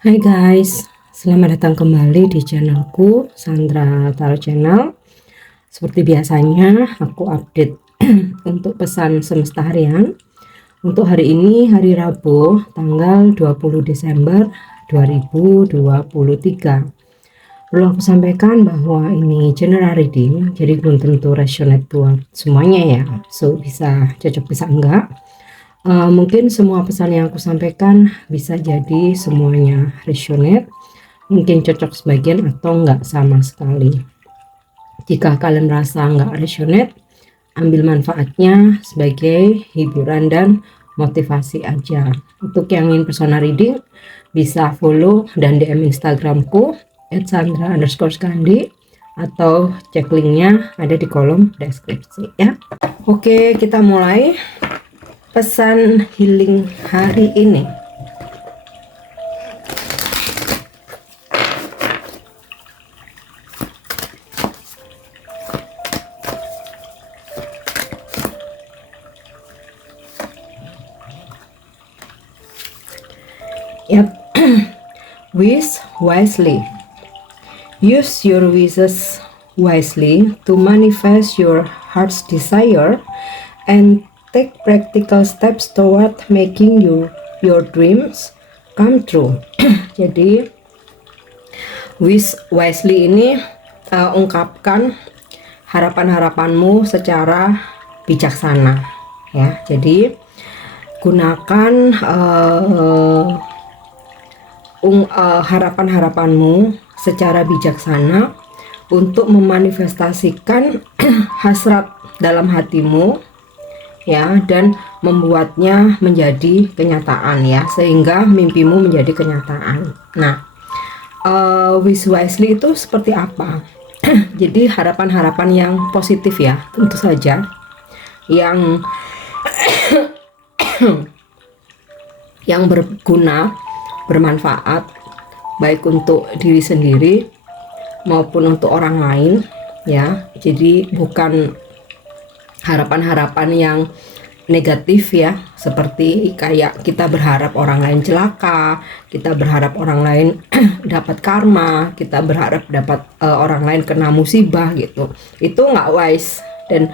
Hai guys, selamat datang kembali di channelku Sandra Tarot Channel. Seperti biasanya, aku update untuk pesan semesta harian. Untuk hari ini, hari Rabu, tanggal 20 Desember 2023. Perlu aku sampaikan bahwa ini general reading, jadi belum tentu resonate buat semuanya ya. So, bisa cocok, bisa enggak. Mungkin semua pesan yang aku sampaikan bisa jadi semuanya resonate, mungkin cocok sebagian atau enggak sama sekali. Jika kalian merasa enggak resonate, ambil manfaatnya sebagai hiburan dan motivasi aja. Untuk yang ingin personal reading, bisa follow dan DM Instagramku @sandra_skandi atau cek linknya ada di kolom deskripsi ya. Oke, kita mulai pesan healing hari ini. Yep. Wish wisely. Use your wishes wisely to manifest your heart's desire and take practical steps toward making your dreams come true. Jadi wish wisely ini ungkapkan harapan-harapanmu secara bijaksana ya. Jadi gunakan harapan-harapanmu secara bijaksana untuk memanifestasikan hasrat dalam hatimu ya, dan membuatnya menjadi kenyataan ya, sehingga mimpimu menjadi kenyataan. Nah, wish wisely itu seperti apa? Jadi harapan-harapan yang positif ya, tentu saja, yang yang berguna, bermanfaat, baik untuk diri sendiri maupun untuk orang lain ya. Jadi bukan harapan-harapan yang negatif ya, seperti kayak kita berharap orang lain celaka, kita berharap orang lain dapat karma, kita berharap dapat orang lain kena musibah gitu. Itu nggak wise dan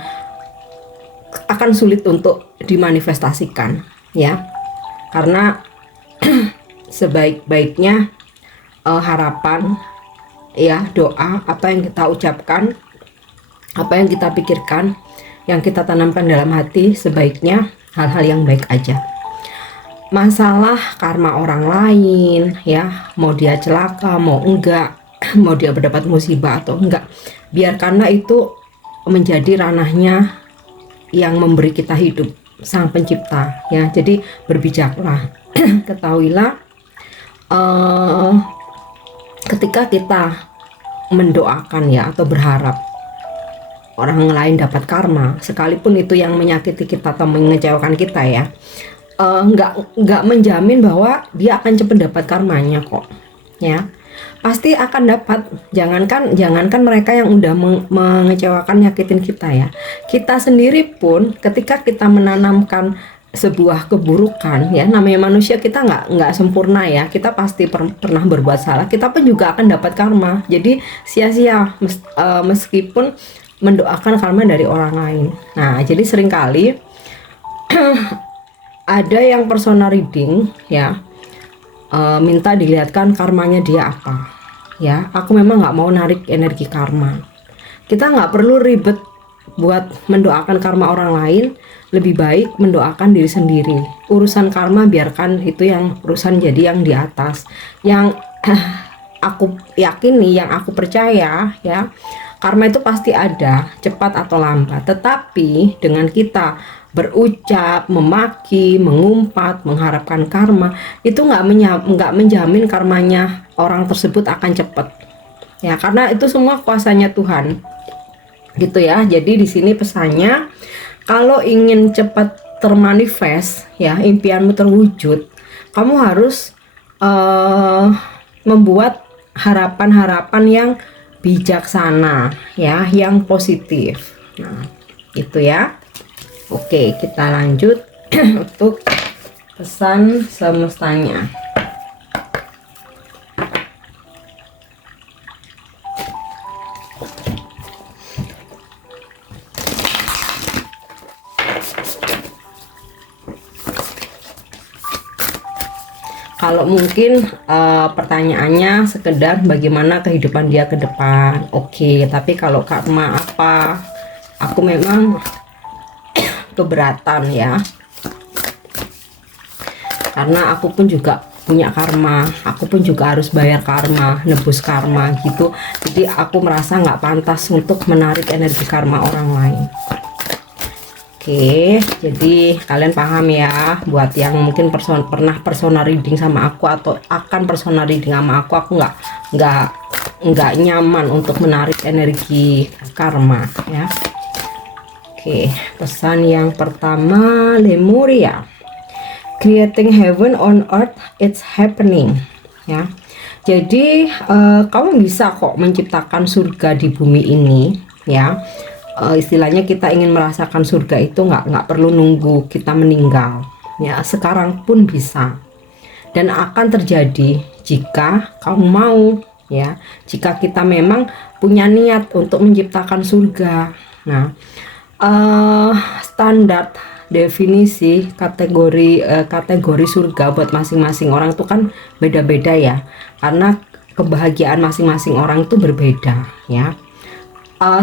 akan sulit untuk dimanifestasikan ya, karena sebaik-baiknya harapan ya, doa, apa yang kita ucapkan, apa yang kita pikirkan, yang kita tanamkan dalam hati, sebaiknya hal-hal yang baik aja. Masalah karma orang lain ya, mau dia celaka mau enggak, mau dia berdapat musibah atau enggak, biarkanlah itu menjadi ranahnya yang memberi kita hidup, Sang Pencipta ya. Jadi berbijaklah. Ketahuilah ketika kita mendoakan ya, atau berharap orang lain dapat karma, sekalipun itu yang menyakiti kita atau mengecewakan kita ya, nggak menjamin bahwa dia akan cepat dapat karmanya kok ya. Pasti akan dapat. Jangankan mereka yang udah mengecewakan, nyakitin kita ya, kita sendiri pun ketika kita menanamkan sebuah keburukan ya, namanya manusia, kita nggak sempurna ya, kita pasti pernah berbuat salah, kita pun juga akan dapat karma. Jadi sia-sia meskipun mendoakan karma dari orang lain. Nah, jadi seringkali ada yang personal reading ya, minta dilihatkan karmanya dia apa ya. Aku memang nggak mau narik energi karma. Kita nggak perlu ribet buat mendoakan karma orang lain, lebih baik mendoakan diri sendiri. Urusan karma biarkan itu yang urusan jadi yang di atas. Yang aku yakini, yang aku percaya ya, karma itu pasti ada, cepat atau lambat. Tetapi dengan kita berucap, memaki, mengumpat, mengharapkan karma, itu nggak menjamin karmanya orang tersebut akan cepat ya, karena itu semua kuasanya Tuhan gitu ya. Jadi di sini pesannya, kalau ingin cepat termanifest ya, impianmu terwujud, kamu harus membuat harapan-harapan yang bijaksana ya, yang positif. Nah, itu ya. Oke, kita lanjut untuk pesan semestanya. Kalau mungkin pertanyaannya sekedar bagaimana kehidupan dia ke depan, oke. Tapi kalau karma apa, aku memang keberatan ya, karena aku pun juga punya karma, aku pun juga harus bayar karma, nebus karma gitu. Jadi aku merasa nggak pantas untuk menarik energi karma orang lain. Oke, jadi kalian paham ya, buat yang mungkin pernah personal reading sama aku atau akan personal reading sama aku nggak nyaman untuk menarik energi karma ya. Oke, pesan yang pertama, Lemuria, creating heaven on earth, it's happening ya. Jadi kamu bisa kok menciptakan surga di bumi ini ya. Istilahnya kita ingin merasakan surga itu nggak perlu nunggu kita meninggal ya, sekarang pun bisa dan akan terjadi jika kamu mau ya, jika kita memang punya niat untuk menciptakan surga. Nah, standar definisi kategori surga buat masing-masing orang itu kan beda-beda ya, karena kebahagiaan masing-masing orang itu berbeda ya.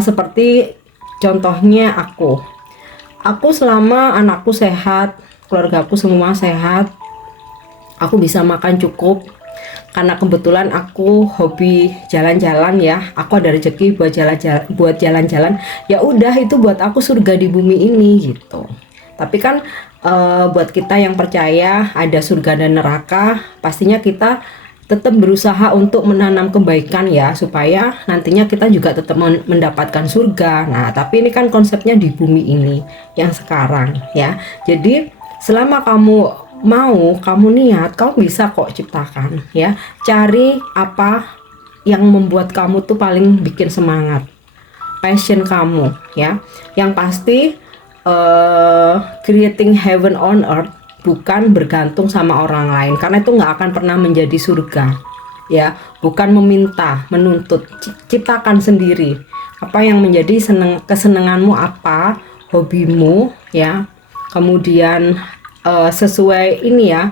Seperti contohnya aku selama anakku sehat, keluargaku semua sehat, aku bisa makan cukup karena kebetulan aku hobi jalan-jalan ya, aku ada rezeki buat jalan-jalan, ya udah itu buat aku surga di bumi ini gitu. Tapi kan buat kita yang percaya ada surga dan neraka, pastinya kita tetap berusaha untuk menanam kebaikan ya, supaya nantinya kita juga tetap mendapatkan surga. Nah, tapi ini kan konsepnya di bumi ini yang sekarang ya. Jadi selama kamu mau, kamu niat, kamu bisa kok ciptakan ya. Cari apa yang membuat kamu tuh paling bikin semangat, passion kamu ya. Yang pasti creating heaven on earth bukan bergantung sama orang lain, karena itu nggak akan pernah menjadi surga ya. Bukan meminta, menuntut, ciptakan sendiri apa yang menjadi kesenanganmu, apa hobimu ya. Kemudian sesuai ini ya,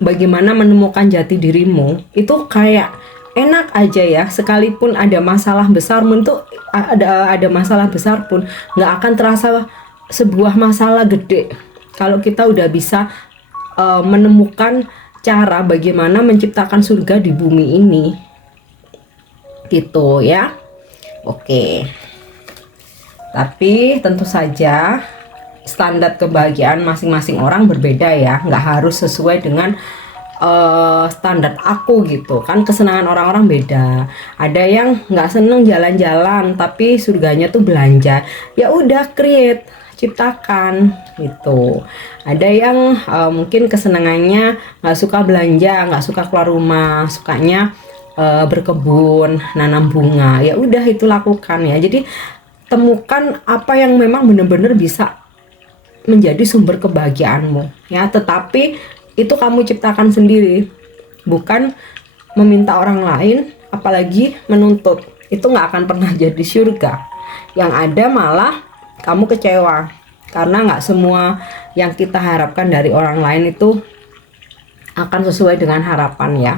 bagaimana menemukan jati dirimu itu kayak enak aja ya. Sekalipun ada masalah besar pun tuh, ada masalah besar pun nggak akan terasa sebuah masalah gede kalau kita udah bisa menemukan cara bagaimana menciptakan surga di bumi ini gitu ya. Oke, tapi tentu saja standar kebahagiaan masing-masing orang berbeda ya, nggak harus sesuai dengan standar aku gitu kan. Kesenangan orang-orang beda, ada yang nggak seneng jalan-jalan tapi surganya tuh belanja, ya udah create, ciptakan gitu. Ada yang mungkin kesenangannya nggak suka belanja, nggak suka keluar rumah, sukanya berkebun, nanam bunga, ya udah itu lakukan ya. Jadi temukan apa yang memang benar-benar bisa menjadi sumber kebahagiaanmu ya, tetapi itu kamu ciptakan sendiri, bukan meminta orang lain, apalagi menuntut. Itu nggak akan pernah jadi surga. Yang ada malah kamu kecewa, karena nggak semua yang kita harapkan dari orang lain itu akan sesuai dengan harapan ya.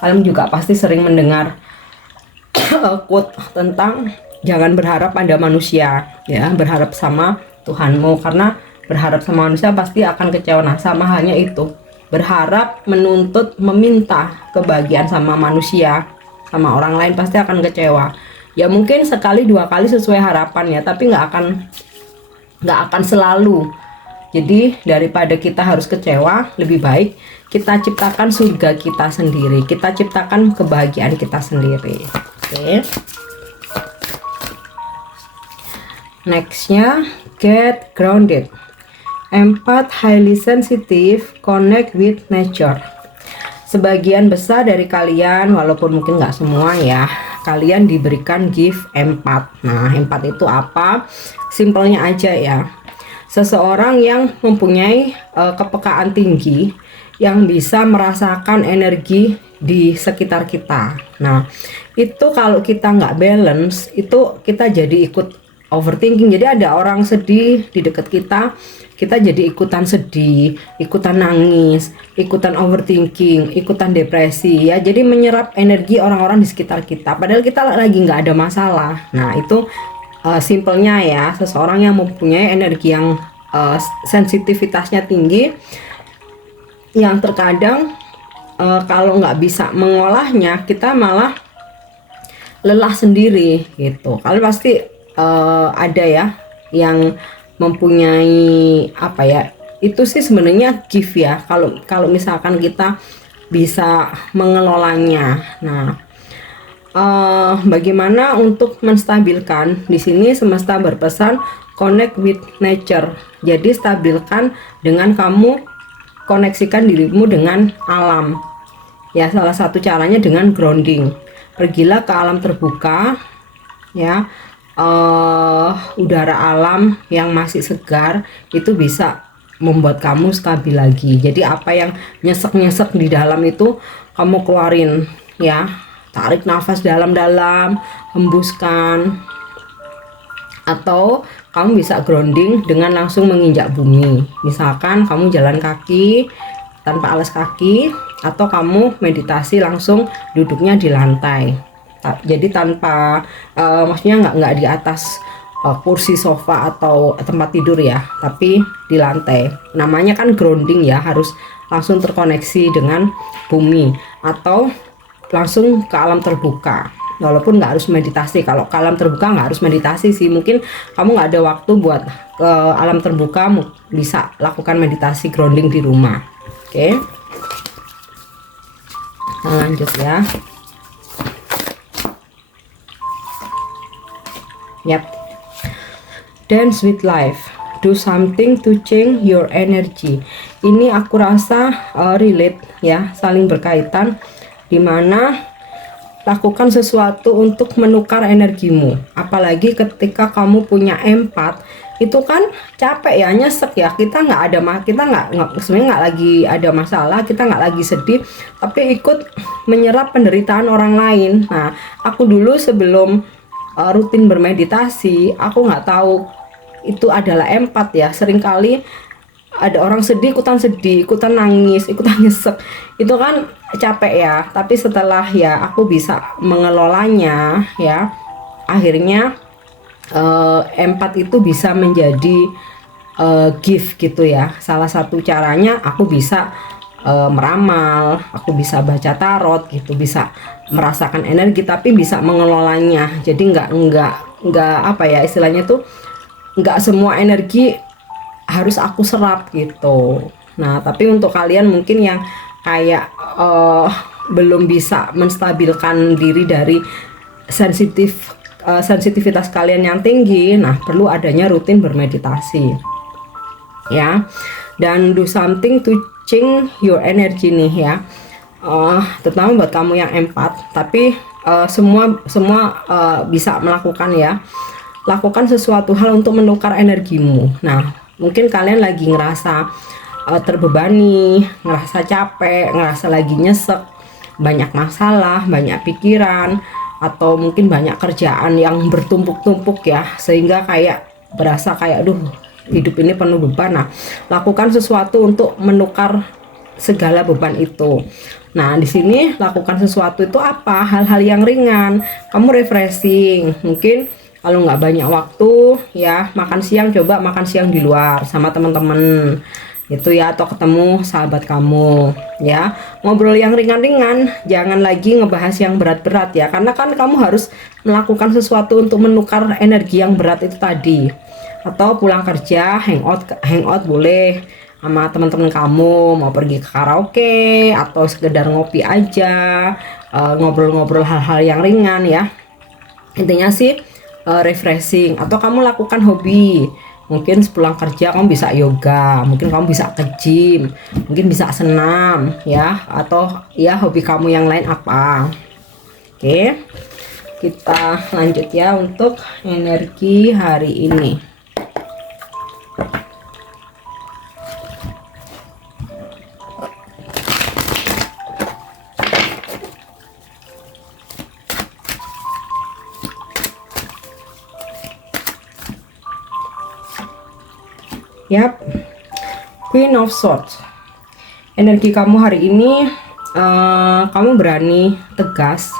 Kalian juga pasti sering mendengar quote tentang jangan berharap pada manusia ya, berharap sama Tuhanmu, karena berharap sama manusia pasti akan kecewa. Nah, sama halnya itu, berharap, menuntut, meminta kebahagiaan sama manusia, sama orang lain pasti akan kecewa. Ya mungkin sekali dua kali sesuai harapan ya, tapi nggak akan selalu. Jadi daripada kita harus kecewa, lebih baik kita ciptakan surga kita sendiri, kita ciptakan kebahagiaan kita sendiri. Oke. Nextnya, get grounded. Empath highly sensitive, connect with nature. Sebagian besar dari kalian, walaupun mungkin nggak semua ya, kalian diberikan gift empath. Nah, empath itu apa? Simpelnya aja ya, seseorang yang mempunyai kepekaan tinggi, yang bisa merasakan energi di sekitar kita. Nah, itu kalau kita nggak balance, itu kita jadi ikut overthinking. Jadi ada orang sedih di dekat kita, kita jadi ikutan sedih, ikutan nangis, ikutan overthinking, ikutan depresi ya. Jadi menyerap energi orang-orang di sekitar kita. Padahal kita lagi nggak ada masalah. Nah itu simpelnya ya, seseorang yang mempunyai energi yang sensitivitasnya tinggi, yang terkadang kalau nggak bisa mengolahnya, kita malah lelah sendiri gitu. Kalian pasti ada ya yang mempunyai apa ya, itu sih sebenarnya gift ya, kalau misalkan kita bisa mengelolanya. Nah, bagaimana untuk menstabilkan? Di sini semesta berpesan connect with nature. Jadi stabilkan dengan kamu koneksikan dirimu dengan alam. Ya, salah satu caranya dengan grounding. Pergilah ke alam terbuka ya. Udara alam yang masih segar itu bisa membuat kamu stabil lagi. Jadi apa yang nyesek-nyesek di dalam itu kamu keluarin ya. Tarik nafas dalam-dalam, hembuskan. Atau kamu bisa grounding dengan langsung menginjak bumi. Misalkan kamu jalan kaki tanpa alas kaki, atau kamu meditasi langsung duduknya di lantai. Jadi tanpa maksudnya nggak di atas kursi sofa atau tempat tidur ya, tapi di lantai. Namanya kan grounding ya, harus langsung terkoneksi dengan bumi atau langsung ke alam terbuka. Walaupun nggak harus meditasi. Kalau ke alam terbuka nggak harus meditasi sih, mungkin kamu nggak ada waktu buat ke alam terbuka, bisa lakukan meditasi grounding di rumah. Oke, nah, lanjut ya. Yap. Dance with life. Do something to change your energy. Ini aku rasa relate ya, saling berkaitan, dimana lakukan sesuatu untuk menukar energimu. Apalagi ketika kamu punya empat, itu kan capek ya, nyesek ya. Kita nggak sebenarnya nggak lagi ada masalah, kita nggak lagi sedih, tapi ikut menyerap penderitaan orang lain. Nah, aku dulu sebelum rutin bermeditasi, aku nggak tahu itu adalah empat ya. Seringkali ada orang sedih, ikutan nangis, ikutan nyesek. Itu kan capek ya. Tapi setelah ya aku bisa mengelolanya ya, akhirnya empat itu bisa menjadi gift gitu ya. Salah satu caranya aku bisa meramal, aku bisa baca tarot gitu, bisa merasakan energi tapi bisa mengelolanya. Jadi nggak apa ya, istilahnya tuh nggak semua energi harus aku serap gitu. Nah, tapi untuk kalian mungkin yang kayak belum bisa menstabilkan diri dari sensitivitas kalian yang tinggi, nah perlu adanya rutin bermeditasi ya. Dan do something to change your energy nih ya, terutama buat kamu yang empat, tapi semua bisa melakukan ya. Lakukan sesuatu hal untuk menukar energimu. Nah, mungkin kalian lagi ngerasa terbebani, ngerasa capek, ngerasa lagi nyesek, banyak masalah, banyak pikiran, atau mungkin banyak kerjaan yang bertumpuk-tumpuk ya, sehingga kayak berasa kayak aduh hidup ini penuh beban. Nah, lakukan sesuatu untuk menukar segala beban itu. Nah, di sini lakukan sesuatu itu apa? Hal-hal yang ringan. Kamu refreshing. Mungkin kalau nggak banyak waktu ya, makan siang, coba makan siang di luar sama teman-teman itu ya, atau ketemu sahabat kamu ya. Ngobrol yang ringan-ringan, jangan lagi ngebahas yang berat-berat ya, karena kan kamu harus melakukan sesuatu untuk menukar energi yang berat itu tadi. Atau pulang kerja hangout boleh sama teman-teman kamu, mau pergi ke karaoke atau sekedar ngopi aja, ngobrol-ngobrol hal-hal yang ringan ya. Intinya sih refreshing. Atau kamu lakukan hobi, mungkin sepulang kerja kamu bisa yoga, mungkin kamu bisa ke gym, mungkin bisa senam ya, atau ya hobi kamu yang lain apa. Oke, kita lanjut ya untuk energi hari ini. Yap, Queen of Swords. Energi kamu hari ini, kamu berani tegas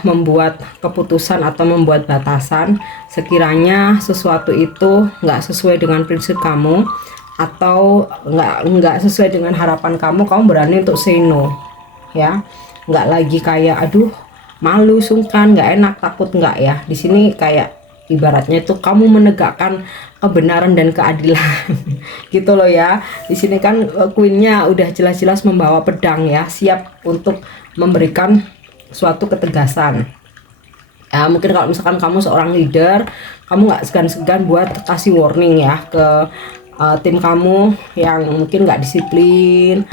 membuat keputusan atau membuat batasan sekiranya sesuatu itu nggak sesuai dengan prinsip kamu atau nggak sesuai dengan harapan kamu berani untuk say no, ya. Nggak lagi kayak aduh malu, sungkan, nggak enak, takut, nggak ya. Di sini kayak ibaratnya itu kamu menegakkan kebenaran dan keadilan gitu loh ya. Di sini kan queennya udah jelas-jelas membawa pedang ya, siap untuk memberikan suatu ketegasan. Ya, mungkin kalau misalkan kamu seorang leader, kamu nggak segan-segan buat kasih warning ya ke tim kamu yang mungkin nggak disiplin,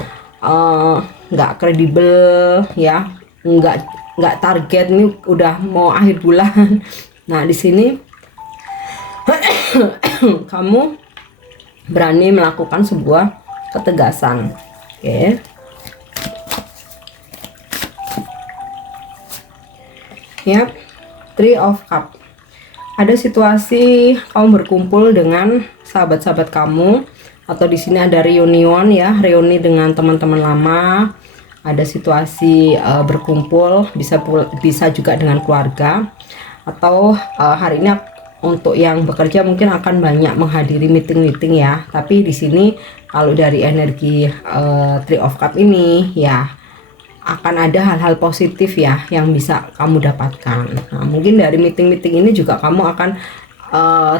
nggak kredibel ya, nggak target. Ini udah mau akhir bulan. Nah di sini kamu berani melakukan sebuah ketegasan. Oke. Yap, Three of Cup. Ada situasi kamu berkumpul dengan sahabat-sahabat kamu, atau di sini ada reunion ya, reuni dengan teman-teman lama. Ada situasi berkumpul, bisa juga dengan keluarga, atau hari ini untuk yang bekerja mungkin akan banyak menghadiri meeting-meeting ya. Tapi di sini kalau dari energi Three of Cup ini ya, akan ada hal-hal positif ya yang bisa kamu dapatkan. Nah, mungkin dari meeting-meeting ini juga kamu akan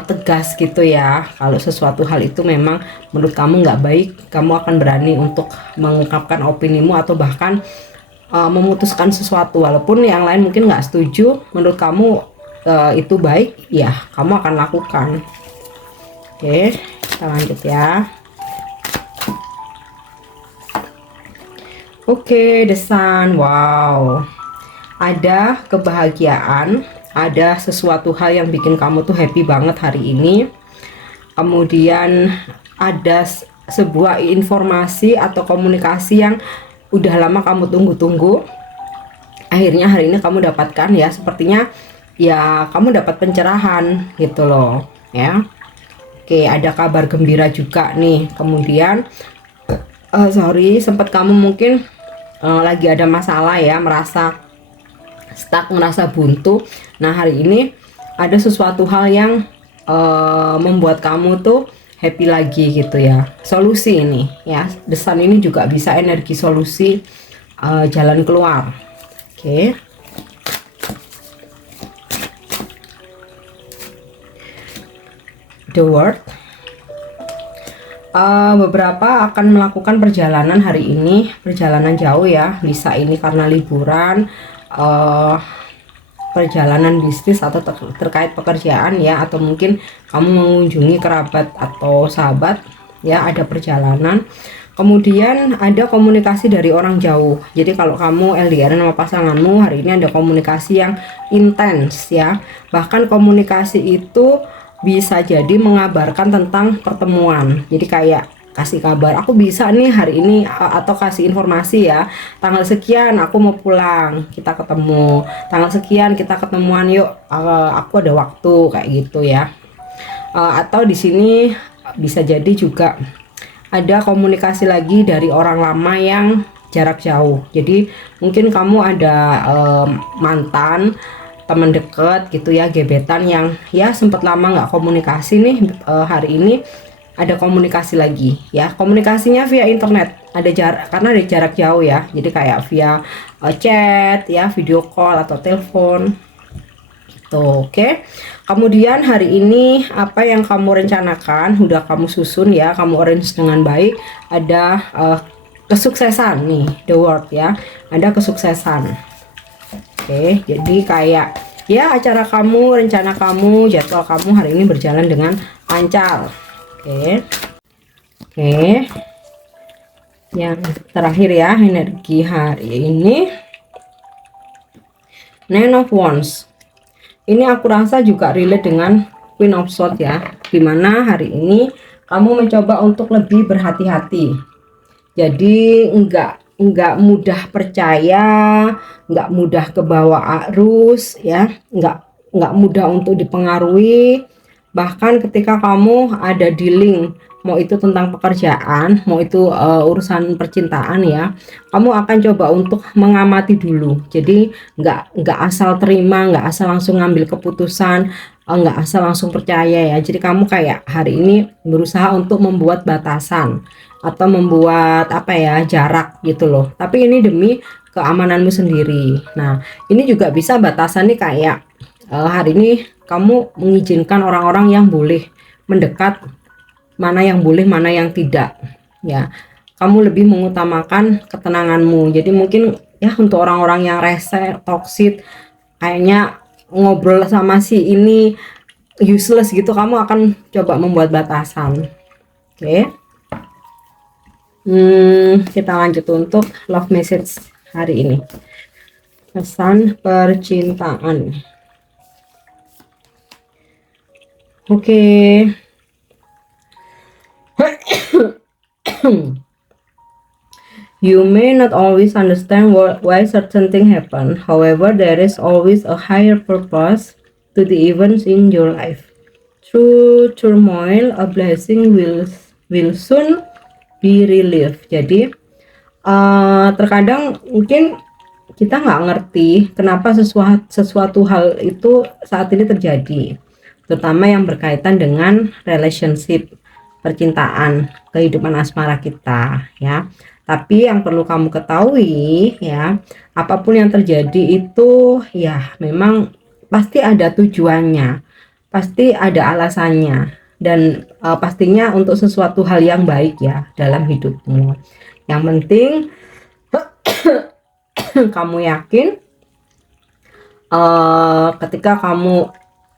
tegas gitu ya. Kalau sesuatu hal itu memang menurut kamu nggak baik, kamu akan berani untuk mengungkapkan opinimu atau bahkan memutuskan sesuatu walaupun yang lain mungkin nggak setuju. Menurut kamu itu baik, ya kamu akan lakukan. Oke, kita lanjut ya. Oke, The Sun. Wow, ada kebahagiaan, ada sesuatu hal yang bikin kamu tuh happy banget hari ini. Kemudian ada sebuah informasi atau komunikasi yang udah lama kamu tunggu-tunggu. Akhirnya hari ini kamu dapatkan ya, sepertinya ya kamu dapat pencerahan gitu loh ya. Oke, ada kabar gembira juga nih. Kemudian sempat kamu mungkin lagi ada masalah ya, merasa stuck, merasa buntu. Nah hari ini ada sesuatu hal yang membuat kamu tuh happy lagi gitu ya, solusi ini ya. The Sun ini juga bisa energi solusi, jalan keluar. Oke. The World. Beberapa akan melakukan perjalanan hari ini, perjalanan jauh ya, bisa ini karena liburan, perjalanan bisnis atau terkait pekerjaan ya, atau mungkin kamu mengunjungi kerabat atau sahabat ya, ada perjalanan. Kemudian ada komunikasi dari orang jauh. Jadi kalau kamu LDR sama pasanganmu hari ini ada komunikasi yang intens ya, bahkan komunikasi itu bisa jadi mengabarkan tentang pertemuan. Jadi kayak kasih kabar, aku bisa nih hari ini, atau kasih informasi ya, tanggal sekian aku mau pulang, kita ketemu, tanggal sekian kita ketemuan yuk, aku ada waktu, kayak gitu ya. Atau di sini bisa jadi juga ada komunikasi lagi dari orang lama yang jarak jauh. Jadi mungkin kamu ada mantan, teman dekat gitu ya, gebetan yang ya sempat lama nggak komunikasi nih, hari ini ada komunikasi lagi ya. Komunikasinya via internet, ada jarak, karena ada jarak jauh ya, jadi kayak via chat ya, video call atau telepon gitu. Oke. Kemudian hari ini apa yang kamu rencanakan udah kamu susun ya, kamu arrange dengan baik. Ada kesuksesan nih, The World ya, ada kesuksesan. Oke, jadi kayak ya acara kamu, rencana kamu, jadwal kamu hari ini berjalan dengan lancar. Oke. Yang terakhir ya, energi hari ini Nine of Wands. Ini aku rasa juga relate dengan Queen of Swords ya, dimana hari ini kamu mencoba untuk lebih berhati-hati. Jadi enggak mudah percaya, enggak mudah kebawa arus ya, enggak mudah untuk dipengaruhi. Bahkan ketika kamu ada dealing, mau itu tentang pekerjaan, mau itu urusan percintaan ya, kamu akan coba untuk mengamati dulu. Jadi nggak asal terima, nggak asal langsung ngambil keputusan, nggak asal langsung percaya ya. Jadi kamu kayak hari ini berusaha untuk membuat batasan atau membuat apa ya, jarak gitu loh. Tapi ini demi keamananmu sendiri. Nah, ini juga bisa batasan nih kayak hari ini kamu mengizinkan orang-orang yang boleh mendekat, mana yang boleh, mana yang tidak. Ya, kamu lebih mengutamakan ketenanganmu. Jadi mungkin ya untuk orang-orang yang rese, toksik, kayaknya ngobrol sama si ini useless gitu, kamu akan coba membuat batasan. Oke. Kita lanjut untuk love message hari ini. Pesan percintaan. Oke. You may not always understand why certain things happen. However, there is always a higher purpose to the events in your life. Through turmoil, a blessing will soon be relief. Jadi terkadang mungkin kita nggak ngerti kenapa sesuatu hal itu saat ini terjadi, terutama yang berkaitan dengan relationship, percintaan, kehidupan asmara kita ya. Tapi yang perlu kamu ketahui ya, apapun yang terjadi itu ya memang pasti ada tujuannya, pasti ada alasannya, dan pastinya untuk sesuatu hal yang baik ya dalam hidupmu. Yang penting kamu yakin ketika kamu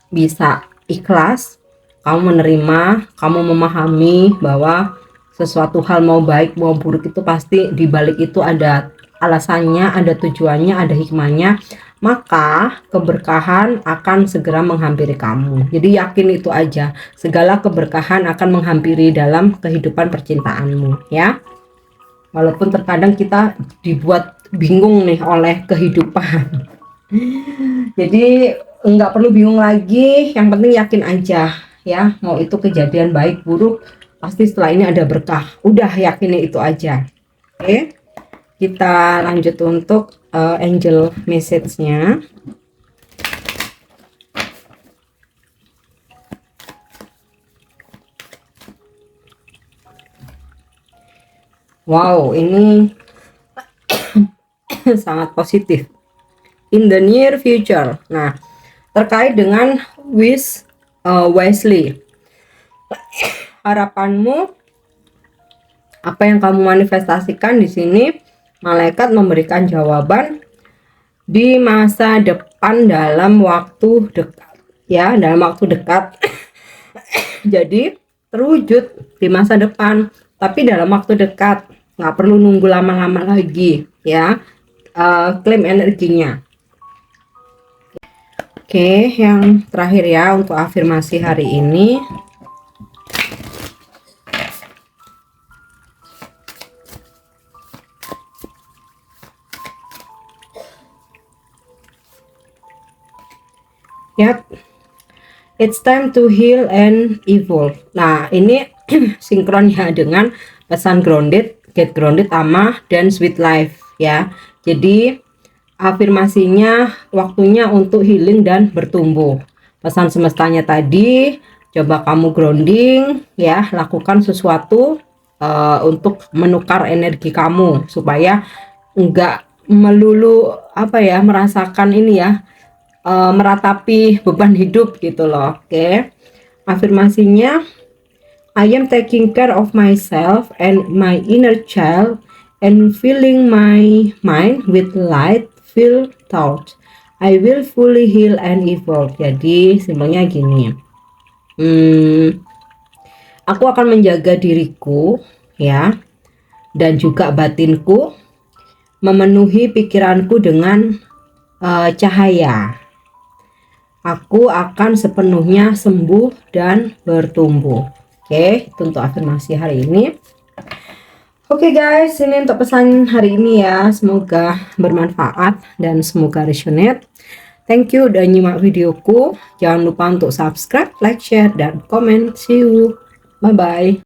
bisa ikhlas, kamu menerima, kamu memahami bahwa sesuatu hal mau baik mau buruk itu pasti di balik itu ada alasannya, ada tujuannya, ada hikmahnya, maka keberkahan akan segera menghampiri kamu. Jadi yakin itu aja, segala keberkahan akan menghampiri dalam kehidupan percintaanmu ya. Walaupun terkadang kita dibuat bingung nih oleh kehidupan. Jadi nggak perlu bingung lagi, yang penting yakin aja ya, mau itu kejadian baik buruk pasti setelah ini ada berkah. Udah yakini itu aja. Oke, kita lanjut untuk angel message-nya. Wow, ini sangat positif. In the near future. Nah, terkait dengan wish wisely. Harapanmu, apa yang kamu manifestasikan di sini, malaikat memberikan jawaban di masa depan dalam waktu dekat. Ya, dalam waktu dekat. Jadi, terwujud di masa depan, tapi dalam waktu dekat. Nggak perlu nunggu lama-lama lagi, ya. Klaim energinya. Oke, yang terakhir ya untuk afirmasi hari ini. Yap, it's time to heal and evolve. Nah, ini sinkron ya dengan pesan grounded, get grounded, ama, dan sweet life ya. Jadi afirmasinya waktunya untuk healing dan bertumbuh. Pesan semestanya tadi, coba kamu grounding ya, lakukan sesuatu untuk menukar energi kamu supaya enggak melulu apa ya, merasakan ini ya, meratapi beban hidup gitu loh. Oke. Afirmasinya, I am taking care of myself and my inner child and filling my mind with light filled thoughts. I will fully heal and evolve. Jadi simpelnya gini. Aku akan menjaga diriku ya, dan juga batinku, memenuhi pikiranku dengan cahaya. Aku akan sepenuhnya sembuh dan bertumbuh. Oke, itu untuk afirmasi hari ini. Oke guys, ini untuk pesan hari ini ya. Semoga bermanfaat dan semoga resonate. Thank you udah nyimak videoku. Jangan lupa untuk subscribe, like, share, dan komen. See you. Bye-bye.